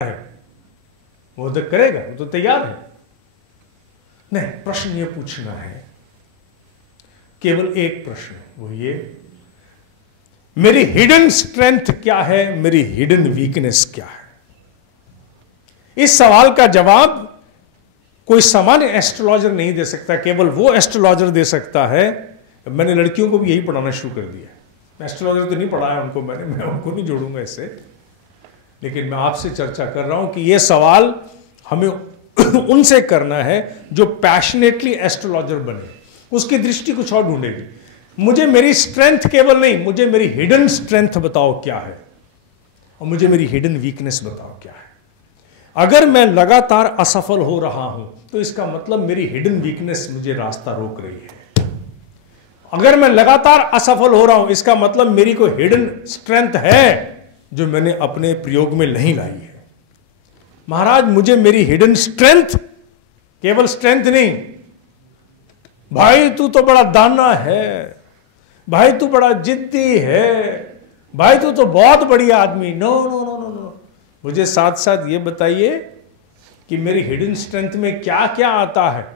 है, वो तो करेगा, वो तो तैयार है। नहीं, प्रश्न ये पूछना है, केवल एक प्रश्न, वो ये, मेरी हिडन स्ट्रेंथ क्या है, मेरी हिडन वीकनेस क्या है। इस सवाल का जवाब कोई सामान्य एस्ट्रोलॉजर नहीं दे सकता, केवल वो एस्ट्रोलॉजर दे सकता है। मैंने लड़कियों को भी यही पढ़ाना शुरू कर दिया। एस्ट्रोलॉजर तो नहीं पढ़ाया उनको मैं उनको नहीं जोड़ूंगा इससे, लेकिन मैं आपसे चर्चा कर रहा हूं कि यह सवाल हमें उनसे करना है जो पैशनेटली एस्ट्रोलॉजर बने, उसकी दृष्टि कुछ और ढूंढेगी। मुझे मेरी स्ट्रेंथ केवल नहीं, मुझे मेरी हिडन स्ट्रेंथ बताओ क्या है, और मुझे मेरी हिडन वीकनेस बताओ क्या है। अगर मैं लगातार असफल हो रहा हूं तो इसका मतलब मेरी हिडन वीकनेस मुझे रास्ता रोक रही है। अगर मैं लगातार असफल हो रहा हूं इसका मतलब मेरी कोई हिडन स्ट्रेंथ है जो मैंने अपने प्रयोग में नहीं लाई है। महाराज, मुझे मेरी हिडन स्ट्रेंथ, केवल स्ट्रेंथ नहीं, भाई तू तो बड़ा दाना है, भाई तू बड़ा जिद्दी है, भाई तू तो बहुत बढ़िया आदमी, no no no no no. मुझे साथ साथ ये बताइए कि मेरी हिडन स्ट्रेंथ में क्या क्या आता है।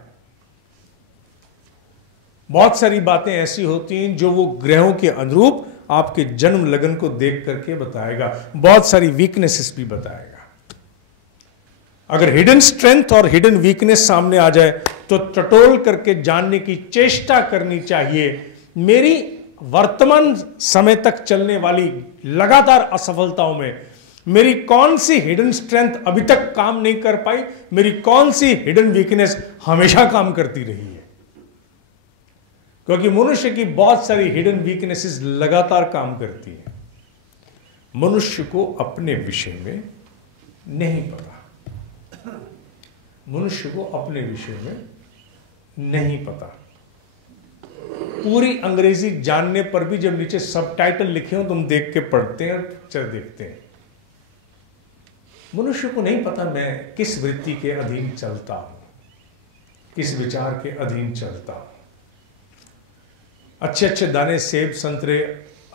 बहुत सारी बातें ऐसी होती हैं जो वो ग्रहों के अनुरूप आपके जन्म लगन को देख करके बताएगा, बहुत सारी वीकनेसेस भी बताएगा। अगर हिडन स्ट्रेंथ और हिडन वीकनेस सामने आ जाए तो टटोल करके जानने की चेष्टा करनी चाहिए, मेरी वर्तमान समय तक चलने वाली लगातार असफलताओं में मेरी कौन सी हिडन स्ट्रेंथ अभी तक काम नहीं कर पाई, मेरी कौन सी हिडन वीकनेस हमेशा काम करती रही है। क्योंकि मनुष्य की बहुत सारी हिडन वीकनेसेस लगातार काम करती है। मनुष्य को अपने विषय में नहीं पता, मनुष्य को अपने विषय में नहीं पता। पूरी अंग्रेजी जानने पर भी जब नीचे सबटाइटल लिखे हो तुम देख के पढ़ते हैं, पिक्चर देखते हैं। मनुष्य को नहीं पता मैं किस वृत्ति के अधीन चलता हूं, किस विचार के अधीन चलता हूं। अच्छे अच्छे दाने सेब, संतरे,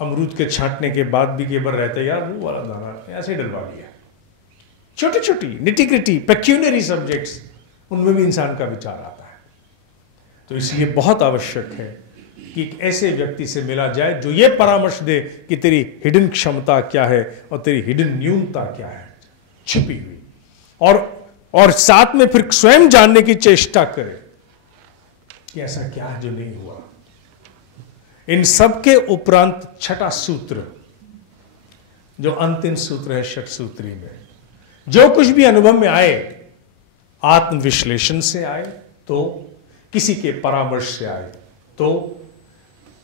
अमरूद के छांटने के बाद भी केवल रहता है यार वो वाला दाना ऐसे डलवा लिया। छोटी छोटी निटी-ग्रिटी पेक्यूनरी सब्जेक्ट्स, उनमें भी इंसान का विचार आता है। तो इसलिए बहुत आवश्यक है कि एक ऐसे व्यक्ति से मिला जाए जो ये परामर्श दे कि तेरी हिडन क्षमता क्या है और तेरी हिडन न्यूनता क्या है छिपी हुई, और साथ में फिर स्वयं जानने की चेष्टा करे कि ऐसा क्या है जो नहीं हुआ। इन सब के उपरांत छठा सूत्र, जो अंतिम सूत्र है षटसूत्री में, जो कुछ भी अनुभव में आए, आत्मविश्लेषण से आए तो, किसी के परामर्श से आए तो,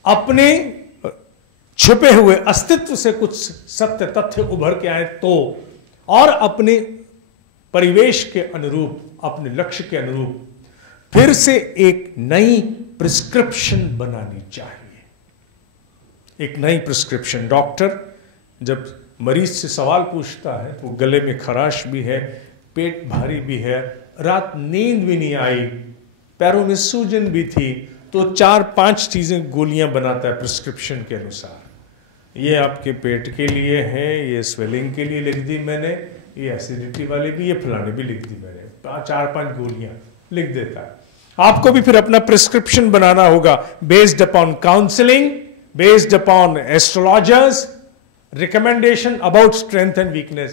अपने छुपे हुए अस्तित्व से कुछ सत्य तथ्य उभर के आए तो, और अपने परिवेश के अनुरूप, अपने लक्ष्य के अनुरूप फिर से एक नई प्रिस्क्रिप्शन बनानी चाहिए। एक नई प्रिस्क्रिप्शन। डॉक्टर जब मरीज से सवाल पूछता है तो गले में खराश भी है, पेट भारी भी है, रात नींद भी नहीं आई, पैरों में सूजन भी थी, तो 4-5 चीजें गोलियां बनाता है प्रिस्क्रिप्शन के अनुसार। ये आपके पेट के लिए है, ये स्वेलिंग के लिए लिख दी मैंने, ये एसिडिटी वाली भी, ये फलाने भी लिख दी मैंने, 4-5 गोलियां लिख देता है। आपको भी फिर अपना प्रिस्क्रिप्शन बनाना होगा based upon counselling, based upon astrologers recommendation about strength and weakness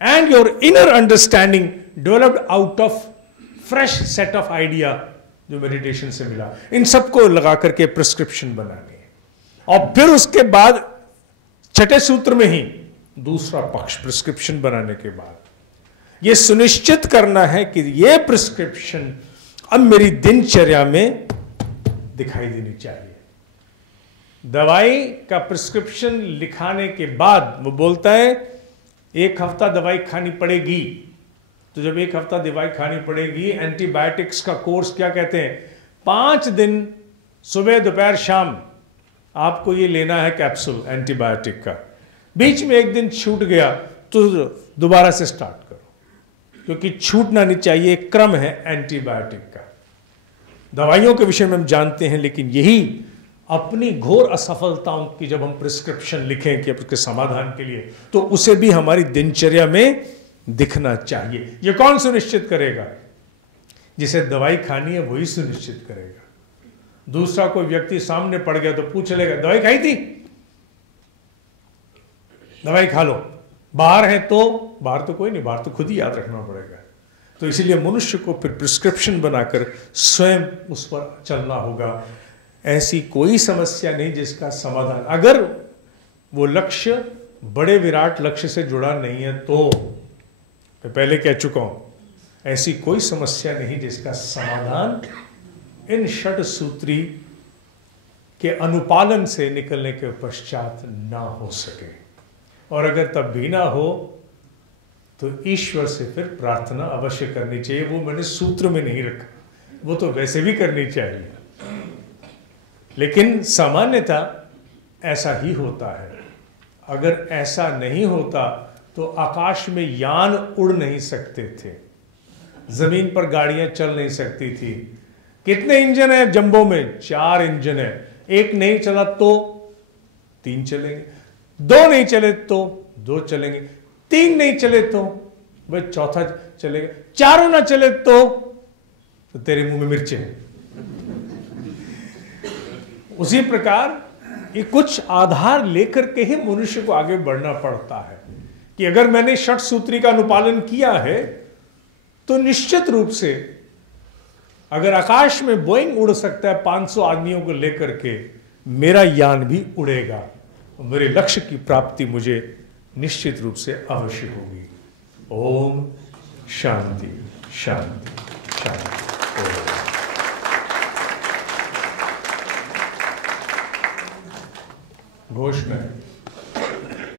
and your inner understanding developed out of fresh set of idea जो मेडिटेशन से मिला। इन सबको लगा करके प्रिस्क्रिप्शन बनानी है, और फिर उसके बाद छठे सूत्र में ही दूसरा पक्ष, प्रिस्क्रिप्शन बनाने के बाद यह सुनिश्चित करना है कि यह प्रिस्क्रिप्शन अब मेरी दिनचर्या में दिखाई देनी चाहिए। दवाई का प्रिस्क्रिप्शन लिखाने के बाद वो बोलता है 1 हफ्ता दवाई खानी पड़ेगी, तो जब 1 हफ्ता दवाई खानी पड़ेगी, एंटीबायोटिक्स का कोर्स क्या कहते हैं, 5 दिन सुबह दोपहर शाम आपको ये लेना है कैप्सूल एंटीबायोटिक का। बीच में 1 दिन छूट गया तो दोबारा से स्टार्ट करो, क्योंकि छूटना नहीं चाहिए, क्रम है एंटीबायोटिक का। दवाइयों के विषय में हम जानते हैं, लेकिन यही अपनी घोर असफलताओं की जब हम प्रिस्क्रिप्शन लिखें कि उसके समाधान के लिए, तो उसे भी हमारी दिनचर्या में दिखना चाहिए। ये कौन सुनिश्चित करेगा? जिसे दवाई खानी है वही सुनिश्चित करेगा। दूसरा कोई व्यक्ति सामने पड़ गया तो पूछ लेगा, दवाई खाई थी? दवाई खा लो। बाहर है तो बाहर तो कोई नहीं, बाहर तो खुद ही याद रखना पड़ेगा। तो इसीलिए मनुष्य को फिर प्रिस्क्रिप्शन बनाकर स्वयं उस पर चलना होगा। ऐसी कोई समस्या नहीं जिसका समाधान, अगर वो लक्ष्य बड़े विराट लक्ष्य से जुड़ा नहीं है तो, मैं पहले कह चुका हूं, ऐसी कोई समस्या नहीं जिसका समाधान इन षट सूत्री के अनुपालन से निकलने के पश्चात ना हो सके। और अगर तब भी ना हो तो ईश्वर से फिर प्रार्थना अवश्य करनी चाहिए। वो मैंने सूत्र में नहीं रखा, वो तो वैसे भी करनी चाहिए, लेकिन सामान्यता ऐसा ही होता है। अगर ऐसा नहीं होता तो आकाश में यान उड़ नहीं सकते थे, जमीन पर गाड़ियां चल नहीं सकती थी। कितने इंजन है जंबो में? 4 इंजन है। एक नहीं चला तो 3 चलेंगे, 2 नहीं चले तो 2 चलेंगे, 3 नहीं चले तो भाई चौथा चलेगा, 4 ना चले तो तेरे मुंह में मिर्चे हैं। उसी प्रकार ये कुछ आधार लेकर के ही मनुष्य को आगे बढ़ना पड़ता है कि अगर मैंने षट सूत्री का अनुपालन किया है तो निश्चित रूप से अगर आकाश में बोइंग उड़ सकता है 500 आदमियों को लेकर के, मेरा यान भी उड़ेगा और मेरे लक्ष्य की प्राप्ति मुझे निश्चित रूप से अवश्य होगी। ओम शांति शांति शांति। घोषणा है।